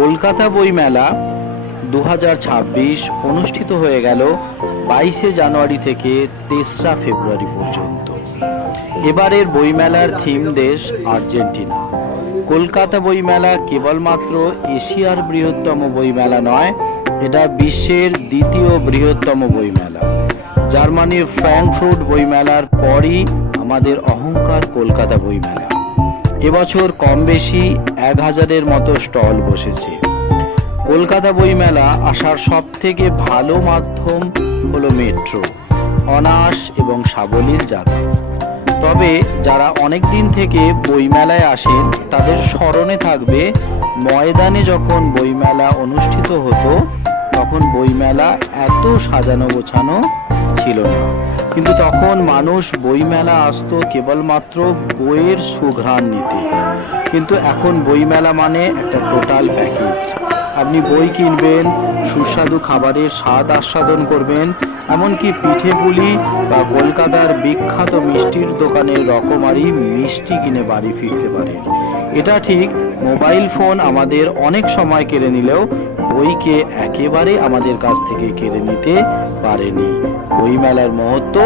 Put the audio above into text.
কলকাতা বইমেলা 2026 অনুষ্ঠিত হয়ে গেল 22শে জানুয়ারি থেকে 3রা ফেব্রুয়ারি পর্যন্ত। এবারের বইমেলার থিম দেশ আর্জেন্টিনা। কলকাতা বইমেলা কেবলমাত্র এশিয়ার বৃহত্তম বইমেলা নয়, এটা বিশ্বের দ্বিতীয় বৃহত্তম বইমেলা। জার্মানির ফ্র্যাঙ্কফুর্ট বইমেলার পরই আমাদের অহংকার কলকাতা বইমেলা। এবছর কম বেশি 1000-এর মতো স্টল বসেছে। কলকাতা বইমেলা আসার সব থেকে ভালো মাধ্যম হলো মেট্রো, অনায়াস এবং সাবলীল যাতায়াত। তবে যারা অনেক দিন থেকে বইমেলায় আসেন তাদের স্মরণে থাকবে, ময়দানে যখন বইমেলা অনুষ্ঠিত হতো তখন বইমেলা এত সাজানো গোছানো ছিল না, কিন্তু তখন মানুষ বইমেলা আসতো কেবলমাত্র বইয়ের সুঘ্রাণ নিতে। কিন্তু এখন বইমেলা মানে একটা টোটাল প্যাকেজ। আপনি বই কিনবেন, সুস্বাদু খাবারের স্বাদ আস্বাদন করবেন, এমনকি পিঠে পুলি বা কলকাতার বিখ্যাত মিষ্টির দোকানের রকমারি মিষ্টি কিনে বাড়ি ফিরতে পারেন। এটা ঠিক, মোবাইল ফোন আমাদের অনেক সময় কেড়ে নিলেও বইকে একেবারে আমাদের কাছ থেকে কেড়ে নিতে পারেনি। বইমেলার মহত্ব